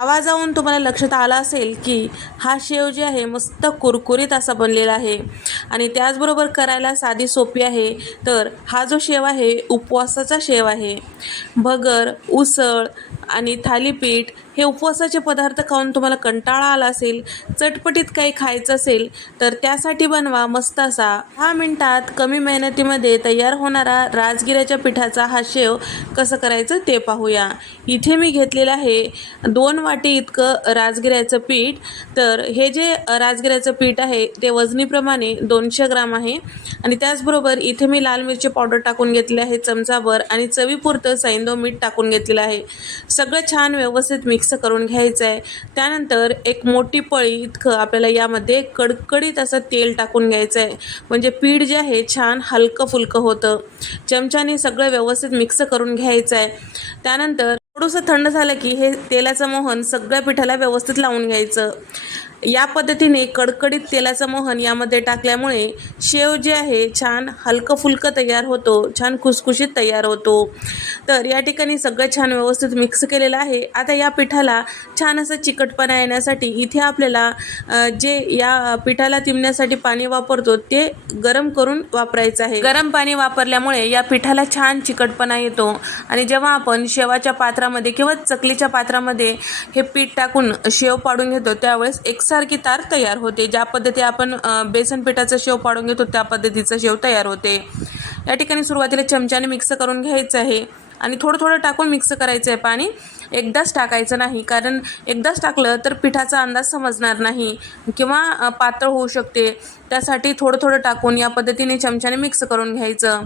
आवाजावरून तुम्हाला लक्षात आलं असेल की हा शेव जे आहे मस्त कुरकुरीत असा बनलेला आहे. आणि त्याचबरोबर करायला साधी सोपी आहे. तर हा जो शेव आहे उपवासाचा शेव आहे. भगर उसळ आणि थालीपीठ हे उपवासाचे पदार्थ खाऊन तुम्हाला कंटाळा आला असेल चटपटीत काही खायचं असेल तर त्यासाठी बनवा मस्त असा. दहा मिनटात कमी मेहनतीमध्ये तयार होणारा राजगिऱ्याच्या पिठाचा हा शेव कसं करायचं ते पाहूया. इथे मी घेतलेलं आहे दोन वाटी इतकं राजगिऱ्याचं पीठ. तर हे जे राजगिऱ्याचं पीठ आहे ते वजनीप्रमाणे दोनशे ग्राम आहे. आणि त्याचबरोबर इथे मी लाल मिरची पावडर टाकून घेतली आहे चमचाभर आणि चवीपुरतं सैंदो मीठ टाकून घेतलेलं आहे. सगळं छान व्यवस्थित मिक्स करून घ्यायचं आहे त्यानंतर एक मोठी पळी इतकं आपल्याला यामध्ये कडकडीत असं तेल टाकून घ्यायचं आहे म्हणजे पीठ जे आहे छान हलकं फुलकं होतं. चमच्याने सगळं व्यवस्थित मिक्स करून घ्यायचं आहे त्यानंतर थोडंसं थंड झालं की हे तेलाचं मोहन सगळ्या पिठाला व्यवस्थित लावून घ्यायचं. या पद्धतीने कडकडीत तेलाचं मोहन यामध्ये टाकल्यामुळे शेव जे आहे छान हलकं फुलकं तयार होतो छान खुसखुशीत तयार होतो. तर या ठिकाणी सगळं छान व्यवस्थित मिक्स केलेलं आहे. आता या पिठाला छान असं चिकटपणा येण्यासाठी इथे आपल्याला जे या पिठाला तिमण्यासाठी पाणी वापरतो ते गरम करून वापरायचं आहे. गरम पाणी वापरल्यामुळे या पिठाला छान चिकटपणा येतो आणि जेव्हा आपण शेवाच्या पात्रामध्ये किंवा चकलीच्या पात्रामध्ये हे पीठ टाकून शेव पाडून घेतो त्यावेळेस एक सारखी तार तयार होते. ज्या पद्धती आपण बेसन पिठाचं शेव पाडून घेतो त्या पद्धतीचं शेव तयार होते. या ठिकाणी सुरुवातीला चमच्याने मिक्स करून घ्यायचं आहे. आणि थोडं थोडं टाकून मिक्स करायचं आहे पाणी. एकदाच टाकायचं नाही कारण एकदाच टाकलं तर पिठाचा अंदाज समजणार नाही किंवा पातळ होऊ शकते. त्यासाठी थोडं थोडं टाकून या पद्धतीने चमच्याने मिक्स करून घ्यायचं.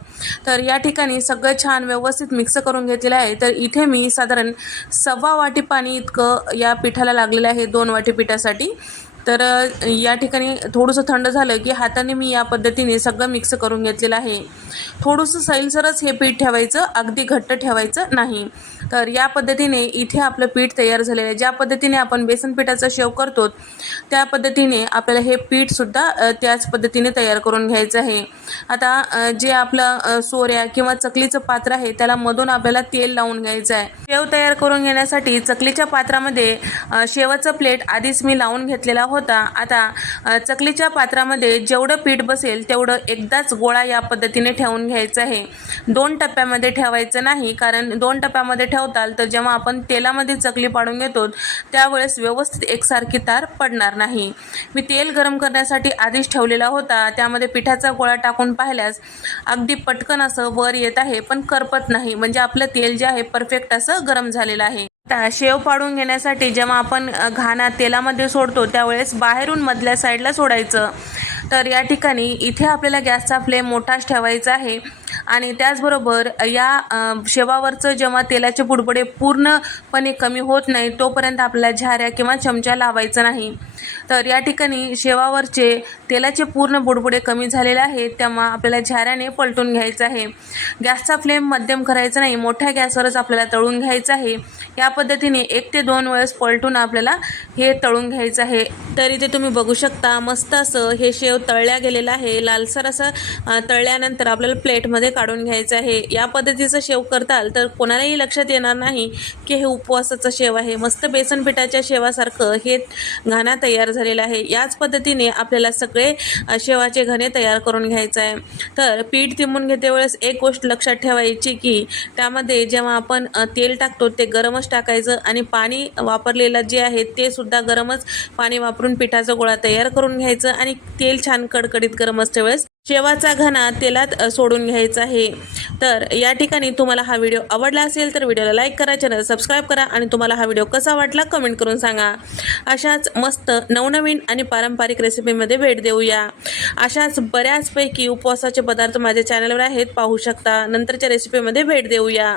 तर या ठिकाणी सगळं छान व्यवस्थित मिक्स करून घेतलेलं आहे. तर इथे मी साधारण सव्वा वाटी पाणी इतकं या पिठाला लागलेलं आहे दोन वाटी पिठासाठी. तर या ठिकाणी थोडंसं थंड झालं की हाताने मी या पद्धतीने सगळं मिक्स करून घेतलेलं आहे. थोडंसं सैलसरच हे पीठ ठेवायचं अगदी घट्ट ठेवायचं नाही. तर या पद्धतीने इथे आपलं पीठ तयार झालेलं आहे. ज्या पद्धतीने आपण बेसन पिठाचा शेव करतो त्या पद्धतीने आपल्याला हे पीठसुद्धा त्याच पद्धतीने तयार करून घ्यायचं आहे. आता जे आपलं सोऱ्या किंवा चकलीचं पात्र आहे त्याला मधून आपल्याला तेल लावून घ्यायचं आहे. शेव तयार करून घेण्यासाठी चकलीच्या पात्रामध्ये शेवाचं प्लेट आधीच मी लावून घेतलेला होता. आता चकलीच्या पात्रामध्ये जेवढं पीठ बसेल तेवढं एकदाच गोळा या पद्धतीने ठेवून घ्यायचं आहे. दोन टप्प्यामध्ये ठेवायचं नाही कारण दोन टप्प्यामध्ये ठेव लावताल तर जेव्हा आपण तेलामध्ये चकली पाडून घेतो त्यावेळेस व्यवस्थित एकसारखी तार पडणार नाही. मी तेल गरम करण्यासाठी आधीच ठेवलेला होता. त्यामध्ये पिठाचा गोळा टाकून पाहिल्यास अगदी पटकन असं वर येत आहे पण करपत नाही. म्हणजे आपलं तेल जे आहे परफेक्ट असं गरम झालेलं आहे. आता शेव पाडून घेण्यासाठी जेव्हा आपण घाणा तेलामध्ये सोडतो त्यावेळेस बाहेरून मधल्या साईडला सोडायचं. तर या ठिकाणी इथे आपल्याला गॅसचा फ्लेम मोठाच ठेवायचा आहे. आणि त्याचबरोबर या शेवावरचं जेव्हा तेलाचे बुडबुडे पूर्णपणे कमी होत नाही तोपर्यंत आपल्याला झाऱ्या किंवा चमचा लावायचा नाही. तर या ठिकाणी शेवावरचे तेलाचे पूर्ण बुडबुडे कमी झालेले आहेत तेव्हा आपल्याला झाऱ्याने पलटून घ्यायचं आहे. गॅसचा फ्लेम मध्यम करायचा नाही मोठ्या गॅसवरच आपल्याला तळून घ्यायचं आहे. या पद्धतीने एक ते दोन वेळेस पलटून आपल्याला हे तळून घ्यायचं आहे. तर इथे तुम्ही बघू शकता मस्त असं हे शेव तळल्या गेलेलं आहे. लालसर असं तळल्यानंतर आपल्याला प्लेटमध्ये काढून घ्यायचं आहे. या पद्धतीचं शेव करताल तर कोणालाही लक्षात येणार नाही की हे उपवासाचं शेव आहे. मस्त बेसन पिठाच्या शेवासारखं हे घाणा तयार झालेलं आहे. याच पद्धतीने आपल्याला सगळे शेवाचे घणे तयार करून घ्यायचं आहे. तर पीठ तिंबून घेते वेळेस एक गोष्ट लक्षात ठेवायची की त्यामध्ये जेव्हा आपण तेल टाकतो ते गरमच टाकायचं आणि पाणी वापरलेलं जे आहे ते सुद्धा गरमच पाणी वापरून पिठाचा गोळा तयार करून घ्यायचं आणि तेल छान कडकडीत गरम असते वेळेस शेवाचा घना तेलात सोडून घ्यायचा आहे. तर या ठिकाणी तुम्हाला हा व्हिडिओ आवडला असेल तर व्हिडिओला लाईक करा चॅनल सबस्क्राईब करा आणि तुम्हाला हा व्हिडिओ कसा वाटला कमेंट करून सांगा. अशाच मस्त नवनवीन आणि पारंपरिक रेसिपीमध्ये भेट देऊया. अशाच बऱ्याचपैकी उपवासाचे पदार्थ माझ्या चॅनलवर आहेत पाहू शकता. नंतरच्या रेसिपीमध्ये भेट देऊया.